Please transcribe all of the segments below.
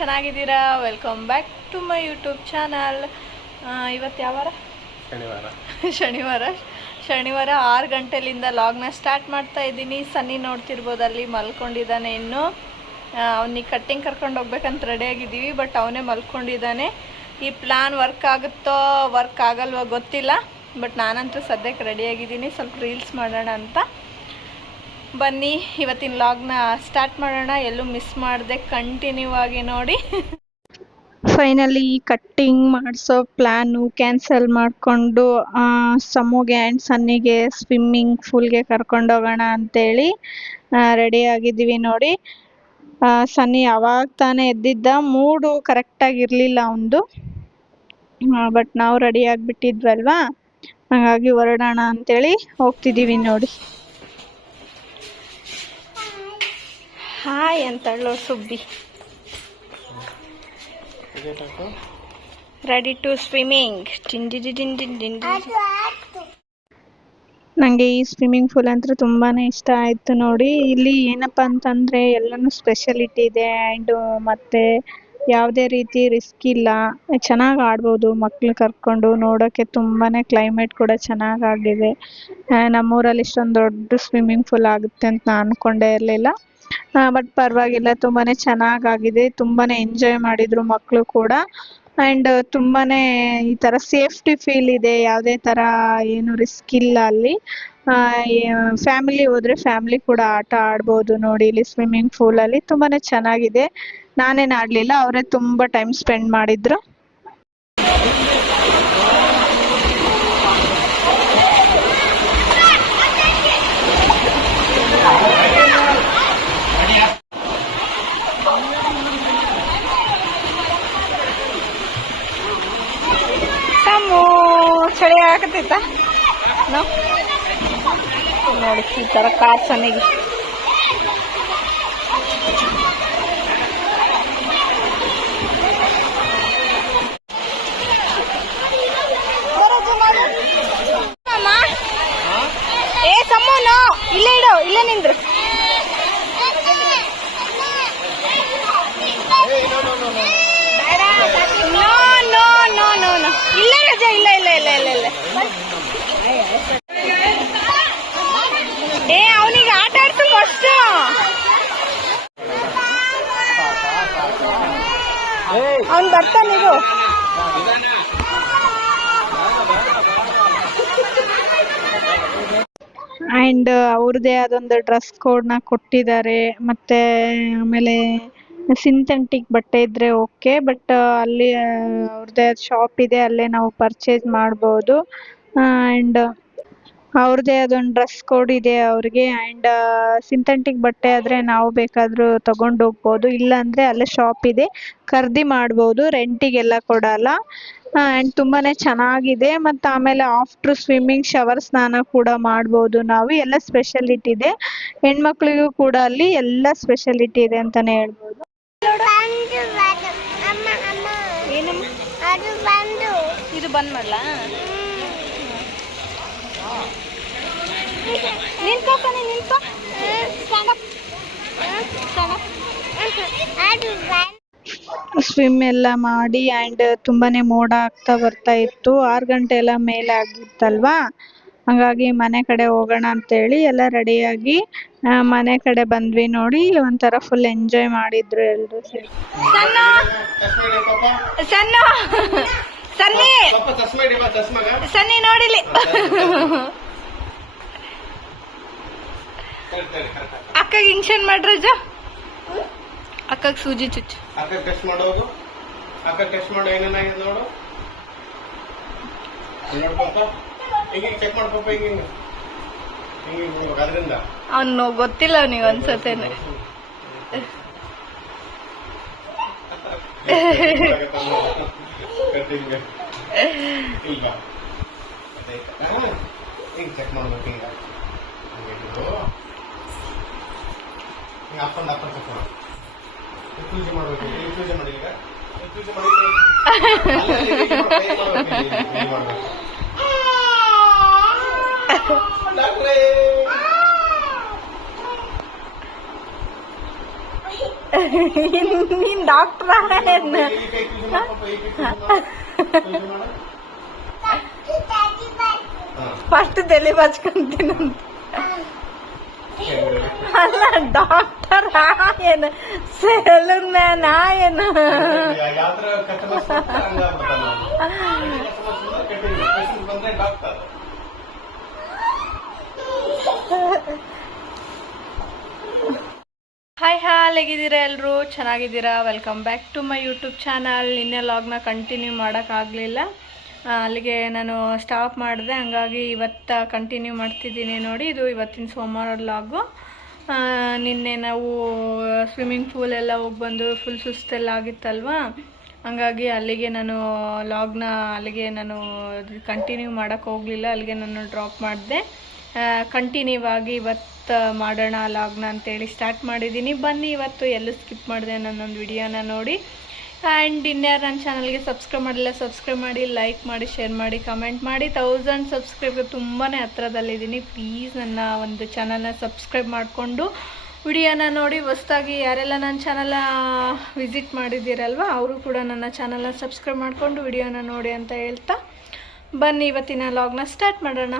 ಚೆನ್ನಾಗಿದ್ದೀರಾ? Welcome back to my YouTube channel. ಇವತ್ತು ಯಾವ ವಾರ? ಶನಿವಾರ 6 ಗಂಟೆಲಿಂದ ಲಾಗ್ನ ಸ್ಟಾರ್ಟ್ ಮಾಡ್ತಾ ಇದ್ದೀನಿ. ಸನ್ನಿ ನೋಡ್ತಿರ್ಬೋದು, ಅಲ್ಲಿ ಮಲ್ಕೊಂಡಿದ್ದಾನೆ. ಇನ್ನು ಅವನಿಗೆ ಕಟ್ಟಿಂಗ್ ಕರ್ಕೊಂಡು ಹೋಗ್ಬೇಕಂತ ರೆಡಿಯಾಗಿದ್ದೀವಿ, ಬಟ್ ಅವನೇ ಮಲ್ಕೊಂಡಿದ್ದಾನೆ. ಈ ಪ್ಲ್ಯಾನ್ ವರ್ಕ್ ಆಗುತ್ತೋ ವರ್ಕ್ ಆಗಲ್ವೋ ಗೊತ್ತಿಲ್ಲ, ಬಟ್ ನಾನಂತೂ ಸದ್ಯಕ್ಕೆ ರೆಡಿಯಾಗಿದ್ದೀನಿ. ಸ್ವಲ್ಪ ರೀಲ್ಸ್ ಮಾಡೋಣ ಅಂತ. ಬನ್ನಿ ಇವತ್ತಿನ ಲಾಗ್ನ ಸ್ಟಾರ್ಟ್ ಮಾಡೋಣ. ಎಲ್ಲೂ ಮಿಸ್ ಮಾಡದೆ ಕಂಟಿನ್ಯೂ ಆಗಿ ನೋಡಿ. ಫೈನಲಿ ಕಟ್ಟಿಂಗ್ ಮಾಡಿಸೋ ಪ್ಲ್ಯಾನು ಕ್ಯಾನ್ಸಲ್ ಮಾಡಿಕೊಂಡು ಸಮೂಗೆ ಆ್ಯಂಡ್ ಸನ್ನಿಗೆ ಸ್ವಿಮ್ಮಿಂಗ್ ಪೂಲ್ಗೆ ಕರ್ಕೊಂಡೋಗೋಣ ಅಂತೇಳಿ ರೆಡಿಯಾಗಿದ್ದೀವಿ ನೋಡಿ. ಸನ್ನಿ ಯಾವಾಗ ತಾನೇ ಎದ್ದಿದ್ದ, ಮೂಡು ಕರೆಕ್ಟಾಗಿರಲಿಲ್ಲ ಅವನದು, ಬಟ್ ನಾವು ರೆಡಿ ಆಗಿಬಿಟ್ಟಿದ್ವಲ್ವಾ, ಹಾಗಾಗಿ ಹೊರಡೋಣ ಅಂತೇಳಿ ಹೋಗ್ತಿದ್ದೀವಿ ನೋಡಿ. ಹಾಯ್ ಅಂತಳ್ಳೋ ಸುಬ್ಬಿ. Ready to swimming. ನನಗೆ ಈ ಸ್ವಿಮ್ಮಿಂಗ್ ಪೂಲ್ ಅಂದ್ರೆ ತುಂಬಾ ಇಷ್ಟ ಆಯಿತು ನೋಡಿ. ಇಲ್ಲಿ ಏನಪ್ಪ ಅಂತಂದರೆ ಎಲ್ಲನೂ ಸ್ಪೆಷಲಿಟಿ ಇದೆ, ಆ್ಯಂಡ್ ಮತ್ತು ಯಾವುದೇ ರೀತಿ ರಿಸ್ಕ್ ಇಲ್ಲ. ಚೆನ್ನಾಗಿ ಆಡ್ಬೋದು ಮಕ್ಕಳು ಕರ್ಕೊಂಡು. ನೋಡೋಕ್ಕೆ ತುಂಬಾ ಕ್ಲೈಮೇಟ್ ಕೂಡ ಚೆನ್ನಾಗಾಗಿದೆ. ನಮ್ಮೂರಲ್ಲಿ ಇಷ್ಟೊಂದು ದೊಡ್ಡ ಸ್ವಿಮ್ಮಿಂಗ್ ಪೂಲ್ ಆಗುತ್ತೆ ಅಂತ ನಾನು ಅಂದ್ಕೊಂಡೇ ಇರಲಿಲ್ಲ, ಬಟ್ ಪರವಾಗಿಲ್ಲ, ತುಂಬಾ ಚೆನ್ನಾಗಾಗಿದೆ. ತುಂಬಾ ಎಂಜಾಯ್ ಮಾಡಿದರು ಮಕ್ಕಳು ಕೂಡ. ಆ್ಯಂಡ್ ತುಂಬಾ ಈ ಥರ ಸೇಫ್ಟಿ ಫೀಲ್ ಇದೆ, ಯಾವುದೇ ಥರ ಏನು ರಿಸ್ಕ್ ಇಲ್ಲ ಅಲ್ಲಿ. ಫ್ಯಾಮಿಲಿ ಹೋದರೆ ಫ್ಯಾಮಿಲಿ ಕೂಡ ಆಟ ಆಡ್ಬೋದು ನೋಡಿ ಇಲ್ಲಿ ಸ್ವಿಮ್ಮಿಂಗ್ ಪೂಲಲ್ಲಿ. ತುಂಬಾ ಚೆನ್ನಾಗಿದೆ. ನಾನೇನು ಆಡಲಿಲ್ಲ, ಅವರೇ ತುಂಬ ಟೈಮ್ ಸ್ಪೆಂಡ್ ಮಾಡಿದ್ರು. ಚಳಿ ಆಗತ್ತೈತ ನೋಡಿ ಈ ಥರ ಕಾರ್ ಸನಿಗೆ. ಏ ಸಮ್ಮನು ಇಲ್ಲೇ ಇಡು, ಇಲ್ಲೇ ನಿಂದ್ರು. ಇಲ್ಲ ರಜಾ, ಇಲ್ಲ ಇಲ್ಲ ಇಲ್ಲ ಇಲ್ಲ ಇಲ್ಲ. ಏ ಅವನಿಗೆ ಆಟ ಆಡ್ತು ಅಷ್ಟು. ಅವನ್ ಬರ್ತಾನಿರು. ಆ್ಯಂಡ್ ಅವ್ರದ್ದೇ ಅದೊಂದು ಡ್ರೆಸ್ ಕೋಡ್ನ ಕೊಟ್ಟಿದ್ದಾರೆ. ಮತ್ತು ಆಮೇಲೆ ಸಿಂಥೆಟಿಕ್ ಬಟ್ಟೆ ಇದ್ದರೆ ಓಕೆ, ಬಟ್ ಅಲ್ಲಿ ಅವ್ರದ್ದೇ ಶಾಪ್ ಇದೆ, ಅಲ್ಲೇ ನಾವು ಪರ್ಚೇಸ್ ಮಾಡ್ಬೋದು. ಆ್ಯಂಡ್ ಅವ್ರದ್ದೇ ಅದೊಂದು ಡ್ರೆಸ್ ಕೋಡ್ ಇದೆ ಅವ್ರಿಗೆ. ಆ್ಯಂಡ್ ಸಿಂಥೆಟಿಕ್ ಬಟ್ಟೆ ಆದರೆ ನಾವು ಬೇಕಾದರೂ ತಗೊಂಡು ಹೋಗ್ಬೋದು, ಇಲ್ಲಾಂದರೆ ಅಲ್ಲೇ ಶಾಪ್ ಇದೆ, ಖರೀದಿ ಮಾಡ್ಬೋದು, ರೆಂಟಿಗೆಲ್ಲ ಕೊಡಲ್ಲ. ಆ್ಯಂಡ್ ತುಂಬಾ ಚೆನ್ನಾಗಿದೆ. ಮತ್ತು ಆಮೇಲೆ ಆಫ್ಟ್ರ್ ಸ್ವಿಮ್ಮಿಂಗ್ ಶವರ್ ಸ್ನಾನ ಕೂಡ ಮಾಡ್ಬೋದು ನಾವು. ಎಲ್ಲ ಸ್ಪೆಷಲಿಟಿ ಇದೆ, ಹೆಣ್ಮಕ್ಳಿಗೂ ಕೂಡ ಅಲ್ಲಿ ಎಲ್ಲ ಸ್ಪೆಷಲಿಟಿ ಇದೆ ಅಂತಲೇ ಹೇಳ್ಬೋದು. ಇದು ಬಂದ್ ಮಾಡಲ. ಸ್ವಿಮ್ ಎಲ್ಲ ಮಾಡಿ ಆ್ಯಂಡ್ ತುಂಬಾ ಮೋಡ ಆಗ್ತಾ ಬರ್ತಾ ಇತ್ತು. 6 ಗಂಟೆ ಎಲ್ಲ ಮೇಲೆ ಆಗಿತ್ತಲ್ವಾ, ಹಾಗಾಗಿ ಮನೆ ಕಡೆ ಹೋಗೋಣ ಅಂತೇಳಿ ಎಲ್ಲ ರೆಡಿಯಾಗಿ ಮನೆ ಕಡೆ ಬಂದ್ವಿ ನೋಡಿ. ಒಂಥರ ಫುಲ್ ಎಂಜಾಯ್ ಮಾಡಿದ್ರು ಎಲ್ಲರೂ ಸೇರಿ. ಸನ್ನಿ ನೋಡಿಲಿ, ಅಕ್ಕಗೆ ಇಂಕ್ಷನ್ ಮಾಡ್ರಜ, ಅಕ್ಕಗೆ ಸೂಜಿ ಚುಚ್ಚು. ಟೆಸ್ಟ್ ಮಾಡೋದು, ಅಕ್ಕ ಟೆಸ್ಟ್ ಮಾಡೋ ಏನೇನಾಗಿದೆ ನೋಡು. ನೋಡ್ಪಾಪ ಹಿಂಗೆ ಚೆಕ್ ಮಾಡ್ಪಾಪ, ಹಿಂಗೆ ಹಿಂಗೆ ಅದರಿಂದ ಅವ್ನು ಗೊತ್ತಿಲ್ಲ ಅವನಿಗೆ ಅನ್ಸತ್ತೇನೆ. ಇಲ್ವಾ ಹಿಂಗೆ ಚೆಕ್ ಮಾಡ್ಬೇಕು. ಹಿಂಗ ಹಿಂಗೆ ಹಾಕೊಂಡು ಚೆಕ್ ಮಾಡು. ಪೂಜೆ ಮಾಡ್ಬೇಕು, ಪೂಜೆ ಮಾಡಿ. ಈಗ ಪೂಜೆ ಮಾಡಿ ಮಾಡ್ಬೇಕು. ನೀನ್ ಡಾಕ್ಟ್ರ ಈ ಕೈ ಪೂಜೆ ಮಾಡು ಪಾಪ, ಈ ಕೈ ಪೂಜೆ ಮಾಡು. ಪೂಜೆ ಮಾಡು. ಹಾ. ಫಸ್ಟ್ ತಲೆ ಬಚ್ಕೊಂತೀನಂತ. ಅಲ್ಲ ಡಾಕ್ಟರ್ ಏನು ಸೆಲೂನ್ ಮ್ಯಾನ್ ಏನು? ಯಾವ್ದ್ರ ಕಸ್ಟಮರ್ಸ್ ಹಂಗಾಗ್ಬಿಡ್ತಾನ ಬಂದ್ರೆ ಡಾಕ್ಟರ್. ಹಾಯ್ ಹೇಗಿದ್ದೀರಾ ಎಲ್ಲರೂ? ಚೆನ್ನಾಗಿದ್ದೀರಾ? Welcome back to my YouTube channel. ನಿನ್ನೆ ಲಾಗ್ನ ಕಂಟಿನ್ಯೂ ಮಾಡೋಕ್ಕಾಗಲಿಲ್ಲ, ಅಲ್ಲಿಗೆ ನಾನು ಸ್ಟಾಪ್ ಮಾಡಿದೆ. ಹಂಗಾಗಿ ಇವತ್ತು ಕಂಟಿನ್ಯೂ ಮಾಡ್ತಿದ್ದೀನಿ ನೋಡಿ. ಇದು ಇವತ್ತಿನ ಸೋಮವಾರ ಲಾಗು. ನಿನ್ನೆ ನಾವು ಸ್ವಿಮ್ಮಿಂಗ್ ಪೂಲ್ ಎಲ್ಲ ಹೋಗಿ ಬಂದು ಫುಲ್ ಸುಸ್ತೆಲ್ಲ ಆಗಿತ್ತಲ್ವ, ಹಂಗಾಗಿ ಅಲ್ಲಿಗೆ ನಾನು ಲಾಗ್ನ ಕಂಟಿನ್ಯೂ ಮಾಡೋಕ್ಕೆ ಹೋಗಲಿಲ್ಲ. ಅಲ್ಲಿಗೆ ನಾನು ಡ್ರಾಪ್ ಮಾಡಿದೆ. ಕಂಟಿನ್ಯೂ ಆಗಿ ಇವತ್ತು ಮಾಡೋಣ ಲಾಗ್ನ ಅಂತೇಳಿ ಸ್ಟಾರ್ಟ್ ಮಾಡಿದ್ದೀನಿ. ಬನ್ನಿ ಇವತ್ತು ಎಲ್ಲೂ ಸ್ಕಿಪ್ ಮಾಡಿದೆ ನನ್ನೊಂದು ವಿಡಿಯೋನ ನೋಡಿ. ಆ್ಯಂಡ್ ಇನ್ಯಾರು ನನ್ನ ಚಾನಲ್ಗೆ ಸಬ್ಸ್ಕ್ರೈಬ್ ಮಾಡಿಲ್ಲ, ಸಬ್ಸ್ಕ್ರೈಬ್ ಮಾಡಿ, ಲೈಕ್ ಮಾಡಿ, ಶೇರ್ ಮಾಡಿ, ಕಮೆಂಟ್ ಮಾಡಿ. 1000 ಸಬ್ಸ್ಕ್ರೈಬರ್ ತುಂಬಾ ಹತ್ರದಲ್ಲಿದ್ದೀನಿ. ಪ್ಲೀಸ್ ನನ್ನ ಒಂದು ಚಾನಲ್ನ ಸಬ್ಸ್ಕ್ರೈಬ್ ಮಾಡಿಕೊಂಡು ವಿಡಿಯೋನ ನೋಡಿ. ಹೊಸದಾಗಿ ಯಾರೆಲ್ಲ ನನ್ನ ಚಾನಲ್ ವಿಸಿಟ್ ಮಾಡಿದ್ದೀರಲ್ವ, ಅವರು ಕೂಡ ನನ್ನ ಚಾನಲ್ನ ಸಬ್ಸ್ಕ್ರೈಬ್ ಮಾಡಿಕೊಂಡು ವಿಡಿಯೋನ ನೋಡಿ ಅಂತ ಹೇಳ್ತಾ ಬನ್ನಿ ಇವತ್ತಿನ ಲಾಗ್ನ ಸ್ಟಾರ್ಟ್ ಮಾಡೋಣ.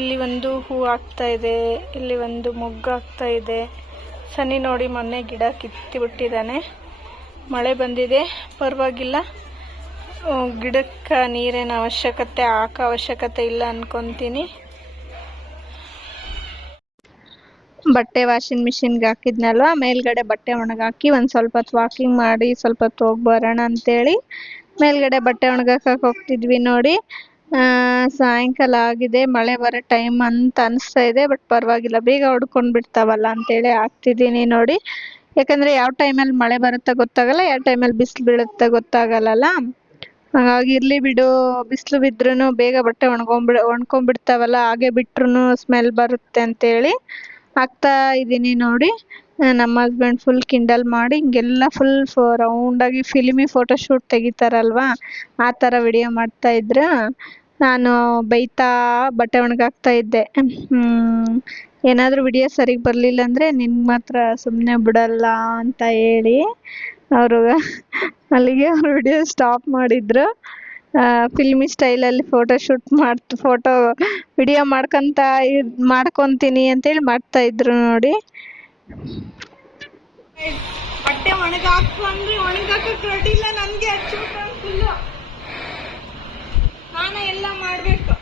ಇಲ್ಲಿ ಒಂದು ಹೂ ಆಗ್ತಾ ಇದೆ, ಇಲ್ಲಿ ಒಂದು ಮೊಗ್ಗು ಆಗ್ತಾ ಇದೆ. ಸನಿ ನೋಡಿ ಮೊನ್ನೆ ಗಿಡ ಕಿತ್ತಿ ಬಿಟ್ಟಿದ್ದಾನೆ. ಮಳೆ ಬಂದಿದೆ, ಪರವಾಗಿಲ್ಲ. ಗಿಡಕ್ಕೆ ನೀರಿನ ಅವಶ್ಯಕತೆ ಇಲ್ಲ ಅನ್ಕೊತೀನಿ. ಬಟ್ಟೆ ವಾಷಿಂಗ್ ಮಿಷಿನ್ಗೆ ಹಾಕಿದ್ನಲ್ವ, ಮೇಲ್ಗಡೆ ಬಟ್ಟೆ ಒಣಗಾಕಿ ಒಂದು ಸ್ವಲ್ಪ ಹೊತ್ತು ವಾಕಿಂಗ್ ಮಾಡಿ ಸ್ವಲ್ಪ ಹೊತ್ತು ಹೋಗಿ ಬರೋಣ ಅಂತೇಳಿ ಮೇಲ್ಗಡೆ ಬಟ್ಟೆ ಒಣಗಾಕಕ್ಕೆ ಹೋಗ್ತಿದ್ವಿ ನೋಡಿ. ಸಾಯಂಕಾಲ ಆಗಿದೆ, ಮಳೆ ಬರೋ ಟೈಮ್ ಅಂತ ಅನಿಸ್ತಾ ಇದೆ. ಬಟ್ ಪರವಾಗಿಲ್ಲ, ಬೇಗ ಹೊಡ್ಕೊಂಡು ಬಿಡ್ತಾವಲ್ಲ ಅಂತೇಳಿ ಹಾಕ್ತಿದ್ದೀನಿ ನೋಡಿ. ಯಾಕಂದರೆ ಯಾವ ಟೈಮಲ್ಲಿ ಮಳೆ ಬರುತ್ತೆ ಗೊತ್ತಾಗಲ್ಲ, ಯಾವ ಟೈಮಲ್ಲಿ ಬಿಸಿಲು ಬೀಳುತ್ತೆ ಗೊತ್ತಾಗಲ್ಲ. ಹಾಗಾಗಿ ಇರಲಿ ಬಿಡು, ಬಿಸಿಲು ಬಿದ್ರೂ ಬೇಗ ಬಟ್ಟೆ ಒಣ್ಕೊಂಡ್ಬಿಡ್ತಾವಲ್ಲ, ಹಾಗೆ ಬಿಟ್ರು ಸ್ಮೆಲ್ ಬರುತ್ತೆ ಅಂತೇಳಿ ಹಾಕ್ತಾ ಇದ್ದೀನಿ ನೋಡಿ. ನಮ್ಮ ಹಸ್ಬೆಂಡ್ ಫುಲ್ ಕಿಂಡಲ್ ಮಾಡಿ ಹಿಂಗೆಲ್ಲ ಫುಲ್ ರೌಂಡಾಗಿ ಫಿಲ್ಮಿ ಫೋಟೋಶೂಟ್ ತೆಗಿತಾರಲ್ವ, ಆ ಥರ ವಿಡಿಯೋ ಮಾಡ್ತಾಯಿದ್ರು. ನಾನು ಬೈತಾ ಬಟ್ಟೆ ಒಣಗಾಕ್ತಾ ಇದ್ದೆ. ಏನಾದರೂ ವಿಡಿಯೋ ಸರಿಗೆ ಬರಲಿಲ್ಲ ಅಂದರೆ ನಿನ್ಗೆ ಮಾತ್ರ ಸುಮ್ಮನೆ ಬಿಡಲ್ಲ ಅಂತ ಹೇಳಿ ಅವರು ಅಲ್ಲಿಗೆ ಅವ್ರು ವಿಡಿಯೋ ಸ್ಟಾಪ್ ಮಾಡಿದ್ರು. ಫಿಲ್ಮಿ ಸ್ಟೈಲಲ್ಲಿ ವಿಡಿಯೋ ಮಾಡ್ಕೊತೀನಿ ಅಂತೇಳಿ ಮಾಡ್ತಾಯಿದ್ರು ನೋಡಿ. ಬಟ್ಟೆ ಒಣಗಾಕಕ್ಕೆ ರೆಡಿಲ್ಲ, ನನಗೆ ಫುಲ್ಲು ನಾನೇ ಎಲ್ಲ ಮಾಡಬೇಕು.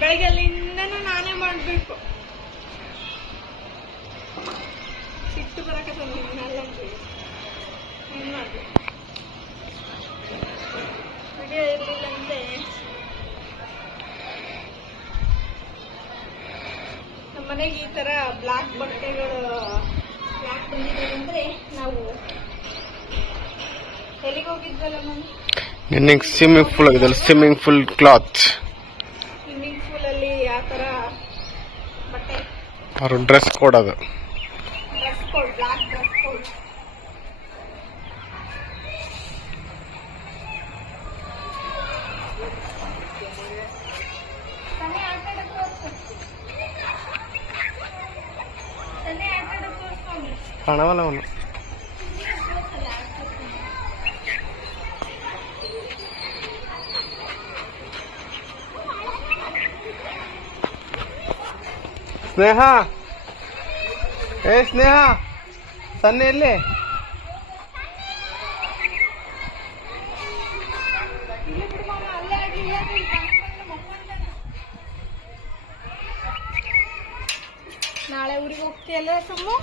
ಬೆಳಗ್ಗೆಲ್ಲಿಂದನೂ ನಾನೇ ಮಾಡಬೇಕು. ಸಿಟ್ಟು ಬರಕತ್ತಲ್ಲ ಏನು ಮಾಡಬೇಕು? ವಿಡಿಯೋ ಇರಲಿಲ್ಲ ಅಂದರೆ ನಮ್ಮ ಮನೆಗೆ ಈ ಥರ ಬ್ಲ್ಯಾಕ್ ಬಟ್ಟೆಗಳು ಯಾಕೆ ಬಂದಿದ್ದಾರೆ ಅಂದರೆ, ನಾವು ಎಲ್ಲಿಗೆ ಹೋಗಿದ್ವಲ್ಲ ಮನೆ, ನಿನ್ನೆ ಸ್ವಿಮ್ಮಿಂಗ್ ಪೂಲ್ ಆಗಿದ್ದಲ್ಲ, ಸ್ವಿಮ್ಮಿಂಗ್ ಪೂಲ್ ಕ್ಲಾತ್, ಸ್ವಿಮ್ಮಿಂಗ್ ಪೂಲಲ್ಲಿ ಆ ಥರ ಬಟ್ಟೆ, ಅವ್ರ ಡ್ರೆಸ್ ಕೋಡ್ ಅದು, dress code, black dress code. ಕಾಣವಲ್ಲ ಅವನು. ಸ್ನೇಹ, ಸ್ನೇಹ, ಸನ್ನೆ ಎಲ್ಲಿ? ನಾಳೆ ಊರಿಗೆ ಹೋಗ್ತೀಯಲ್ಲ ಸುಮ್ಮು?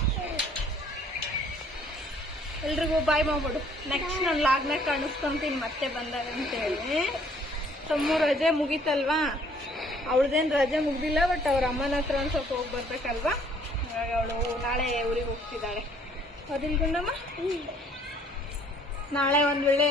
ಎಲ್ರಿಗೂ ಬಾಯ್ ಮಾಡ್ಬಿಡು. ನೆಕ್ಸ್ಟ್ ನಾನು ಲಾಗ್ನಾಗ ಕಾಣಿಸ್ಕೊಂತೀನಿ ಮತ್ತೆ ಬಂದಾಗ ಅಂತೇಳಿ. ಸಮ್ಮು ರಜೆ ಮುಗೀತಲ್ವಾ, ಅವಳದೇನು ರಜೆ ಮುಗ್ದಿಲ್ಲ, ಬಟ್ ಅವ್ರ ಅಮ್ಮನ ಹತ್ರ ಒಂದು ಸ್ವಲ್ಪ ಹೋಗಿ ಬರ್ಬೇಕಲ್ವಾ, ಹಾಗಾಗಿ ಅವಳು ನಾಳೆ ಊರಿಗೆ ಹೋಗ್ತಿದ್ದಾಳೆ. ಅದಿಲ್ ಗುಂಡಮ್ಮ, ನಾಳೆ ಒಂದು ವೇಳೆ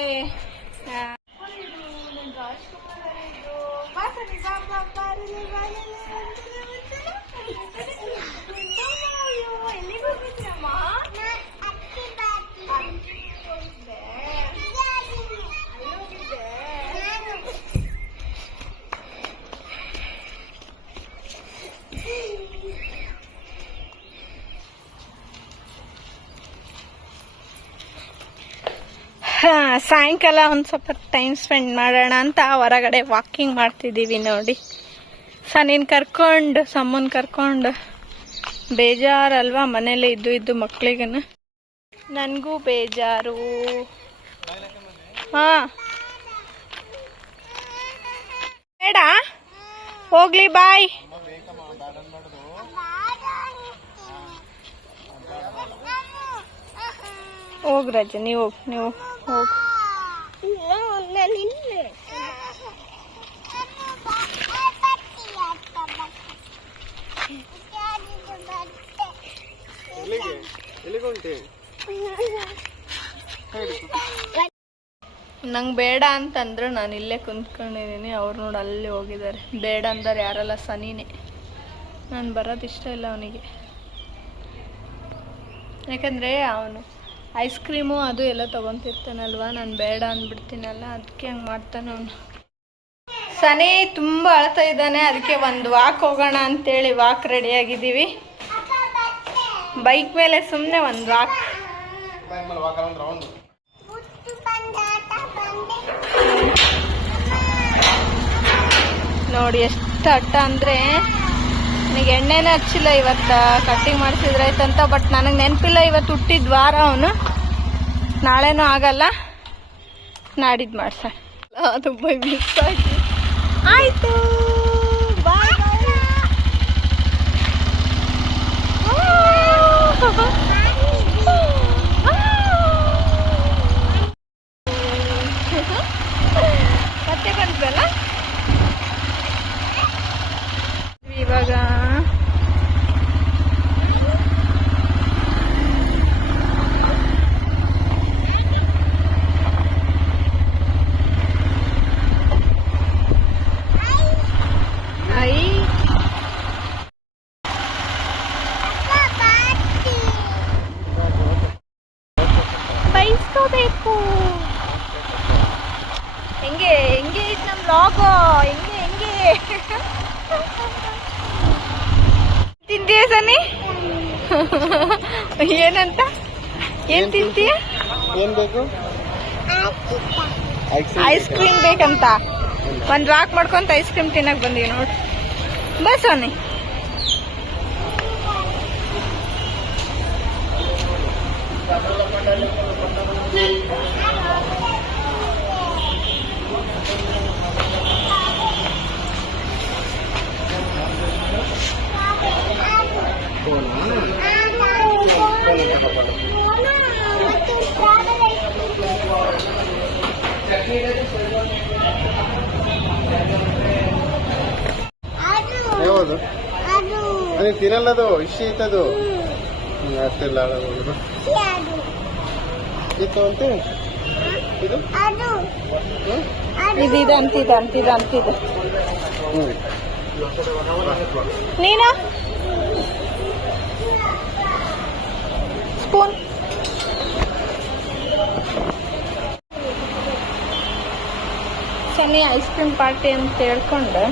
ಸಾಯಂಕಾಲ ಒಂದು ಸ್ವಲ್ಪ ಟೈಮ್ ಸ್ಪೆಂಡ್ ಮಾಡೋಣ ಅಂತ ಹೊರಗಡೆ ವಾಕಿಂಗ್ ಮಾಡ್ತಿದ್ದೀವಿ ನೋಡಿ. ಸನಿನ್ ಕರ್ಕೊಂಡು ಸಮ್ಮನ್ ಕರ್ಕೊಂಡು ಬೇಜಾರಲ್ವಾ ಮನೇಲಿ ಇದ್ದು ಮಕ್ಳಿಗನ. ನನಗೂ ಬೇಜಾರು. ಹಾಂ ಬೇಡ ಹೋಗ್ಲಿ ಬಾಯ್. ಹೋಗ್ ರಜ, ನೀವು ಹೋಗ್. ನಂಗೆ ಬೇಡ ಅಂತಂದ್ರು ನಾನು ಇಲ್ಲೇ ಕುಂತ್ಕೊಂಡಿದ್ದೀನಿ. ಅವ್ರು ನೋಡಿ ಅಲ್ಲಿ ಹೋಗಿದ್ದಾರೆ. ಬೇಡ ಅಂತಾರೆ ಯಾರಲ್ಲ, ಸನಿನೇ. ನಾನು ಬರೋದು ಇಷ್ಟ ಇಲ್ಲ ಅವನಿಗೆ. ಯಾಕಂದರೆ ಅವನು ಐಸ್ ಕ್ರೀಮು ಅದು ಎಲ್ಲ ತೊಗೊತಿರ್ತಾನಲ್ವ, ನಾನು ಬೇಡ ಅಂದ್ಬಿಡ್ತೀನಲ್ಲ, ಅದಕ್ಕೆ ಹಂಗೆ ಮಾಡ್ತಾನೆ ಅವನು. ಸನಿ ತುಂಬ ಅಳ್ತಾ ಇದ್ದಾನೆ. ಅದಕ್ಕೆ ಒಂದು ವಾಕ್ ಹೋಗೋಣ ಅಂತೇಳಿ ವಾಕ್ ರೆಡಿಯಾಗಿದ್ದೀವಿ. ಬೈಕ್ ಮೇಲೆ ಸುಮ್ಮನೆ ಒಂದು ವಾಕ್. ನೋಡಿ ಎಷ್ಟು ಅಟ್ಟ ಅಂದರೆ, ನನಗೆ ಎಣ್ಣೆನೇ ಹಚ್ಚಿಲ್ಲ ಇವತ್ತು. ಕಟ್ಟಿಂಗ್ ಮಾಡಿಸಿದ್ರಾಯ್ತಂತ, ಬಟ್ ನನಗೆ ನೆನಪಿಲ್ಲ ಇವತ್ತು ಹುಟ್ಟಿದ ವಾರ ಅವನು. ನಾಳೆನೂ ಆಗಲ್ಲ, ನಾಡಿದ್ದು ಮಾಡ್ಸ. ಅದು ಬೈ ಮಿಸ್ ಆಗಿ ಆಯಿತು. ಬಾಯ್ ಮತ್ತೆ ಬಂದ್ವಲ್ಲ ಇವಾಗ. ಬೈಸ್ಕೋಬೇಕು. ಹೆಂಗೆ ಹೆಂಗೆ ಐತೆ ನಮ್ಮ ಲಾಗು? ಹೆಂಗೆ ತಿಂತೀಯ ಸನಿ? ಏನಂತ? ಏನ್ ತಿಂತೀಯ? ಏನ್ ಬೇಕು? ಐಸ್ ಕ್ರೀಮ್ ಬೇಕಂತ. ಒಂದು ವಾಕ್ ಮಾಡ್ಕೊಂತ ಐಸ್ ಕ್ರೀಮ್ ತಿನ್ನಕ್ ಬಂದೀವಿ ನೋಡಿ. ಬಾ ಸನಿ. ಯಾವುದು ಅದೇ ತಿನ್ನಲ್ಲದು, ಇಷ್ಟ ಐತದು. ಅಷ್ಟೆಲ್ಲ ಇತ್ತು ಅಂತೆ. ಇದು ಇದು ಅಂತಿದೆ. ನೀನು ಸ್ಪೂನ್. ಸನಿ ಐಸ್ ಕ್ರೀಮ್ ಪಾರ್ಟಿ ಅಂತ ಹೇಳ್ಕೊಂಡು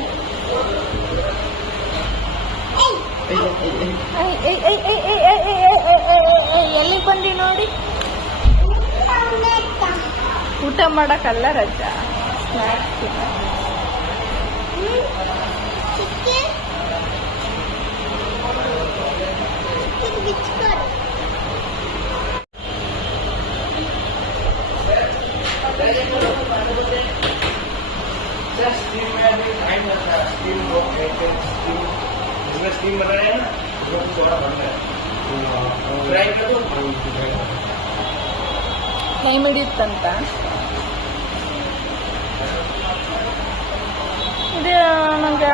ಎಲ್ಲಿಗೆ ಬಂದಿ ನೋಡಿ. ಊಟ ಮಾಡಕ್ಕಲ್ಲ ರಜ, ಸ್ನ್ಯಾಕ್ಸ್. ಟೈಮ್ ಹಿಡಿಯುತ್ತಂತ. ಇದು ನಂಗೆ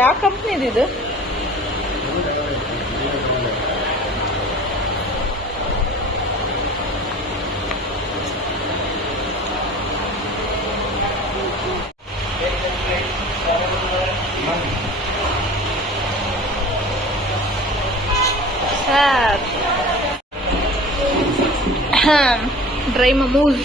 ಯಾವ ಕಂಪ್ನಿದು ಇದು? ಡ್ರೈ ಮಮೂಸ್.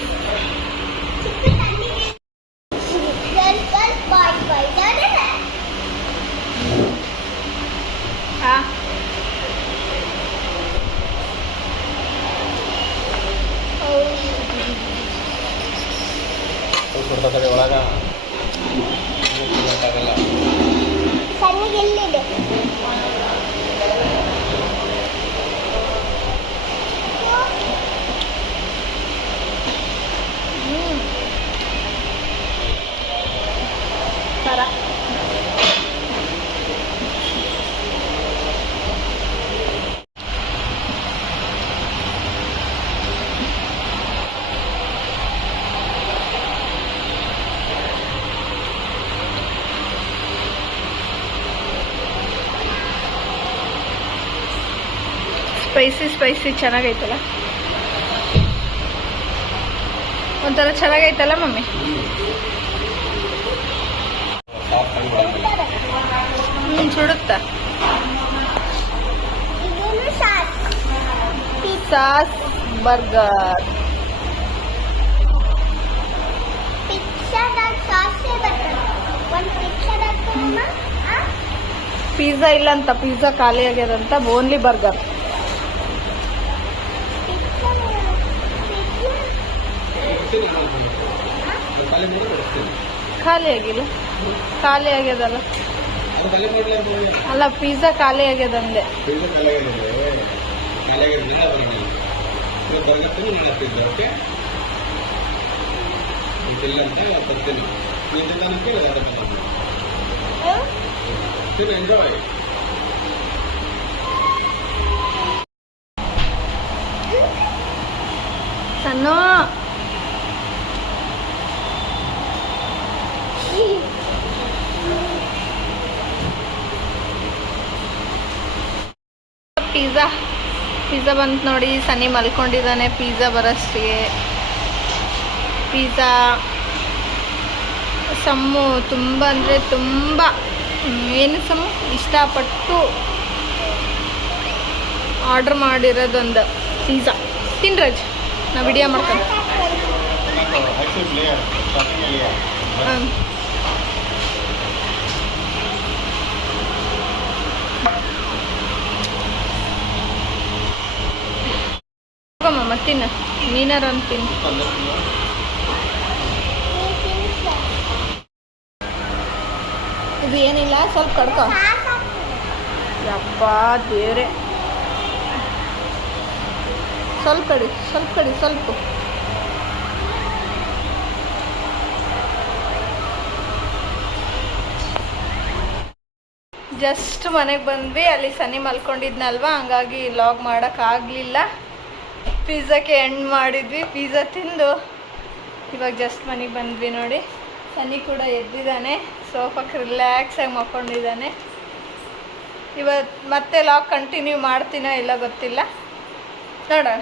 ಕೊಡ್ತಾರೆ ಒಳಗ ಆಗಲ್ಲ. ಸಣ್ಣಗೆಲ್ಲಿದೆ ಖಾರ. ಸ್ಪೈಸಿ ಚೆನ್ನಾಗೈತಲ್ಲ, ಒಂಥರ ಚೆನ್ನಾಗೈತಲ್ಲ ಮಮ್ಮಿ. ಸುಡುತ್ತಾ ಇದೇನು ಸಾಸ್ ಸಾಸ್ ಬರ್ಗರ್. ಪಿಜ್ಜಾದಾಗ ಸಾಸೇ ಬರ್ತದೆ. ಒಂದು ಪಿಜ್ಜಾದಾಗ ಪಿಜ್ಜಾ ಇಲ್ಲ ಅಂತ, ಪಿಜ್ಜಾ ಖಾಲಿ ಆಗ್ಯದಂತ, ಓನ್ಲಿ ಬರ್ಗರ್. ಖಾಲಿ ಆಗಿಲ್ಲ, ಖಾಲಿ ಆಗ್ಯದಲ್ಲ. ಅಲ್ಲ, ಪಿಜ್ಜಾ ಖಾಲಿ ಆಗ್ಯದಂದೆ. ಸಣ್ಣ ಪಿಜ್ಜಾ ಬಂತು ನೋಡಿ. ಸನ್ನಿ ಮಲ್ಕೊಂಡಿದ್ದಾನೆ ಪಿಜ್ಜಾ ಬರೋಷ್ಟಿಗೆ. ಪಿಜ್ಜಾ ಸಮ್ಮು ತುಂಬ ಅಂದರೆ ತುಂಬ ಏನು ಸಮ್ಮು ಇಷ್ಟಪಟ್ಟು ಆರ್ಡ್ರ್ ಮಾಡಿರೋದೊಂದು ಪಿಜ್ಜಾ. ತಿನ್ರಾಜ್, ನಾ ವಿಡಿಯೋ ಮಾಡ್ಕೊಂಡು. ಹಾಂ, ಹೋಗಮ್ಮ ತಿನ್ನು, ನೀನಾರು ಅಂತ ತಿನ್ನು. ಇದು ಏನಿಲ್ಲ, ಸ್ವಲ್ಪ ಕಡ್ಕೊ. ಯಪ್ಪ ದೇವ್ರೆ, ಸ್ವಲ್ಪ ಕಡಿ, ಸ್ವಲ್ಪ ಜಸ್ಟ್ ಮನೆಗೆ ಬಂದ್ವಿ. ಅಲ್ಲಿ ಸನಿ ಮಲ್ಕೊಂಡಿದ್ನಲ್ವ, ಹಂಗಾಗಿ ಲಾಗ್ ಮಾಡೋಕ್ಕಾಗಲಿಲ್ಲ. ಪಿಜ್ಜಾಕ್ಕೆ ಎಂಡ್ ಮಾಡಿದ್ವಿ. ಪಿಜ್ಜಾ ತಿಂದು ಇವಾಗ ಜಸ್ಟ್ ಮನೆಗೆ ಬಂದ್ವಿ ನೋಡಿ. ಸನಿ ಕೂಡ ಎದ್ದಿದ್ದಾನೆ, ಸೋಫಾಕ್ಕೆ ರಿಲ್ಯಾಕ್ಸಾಗಿ ಮಲ್ಕೊಂಡಿದ್ದಾನೆ. ಇವತ್ತು ಮತ್ತೆ ಲಾಗ್ ಕಂಟಿನ್ಯೂ ಮಾಡ್ತೀನೋ ಇಲ್ಲ ಗೊತ್ತಿಲ್ಲ, ನೋಡೋಣ.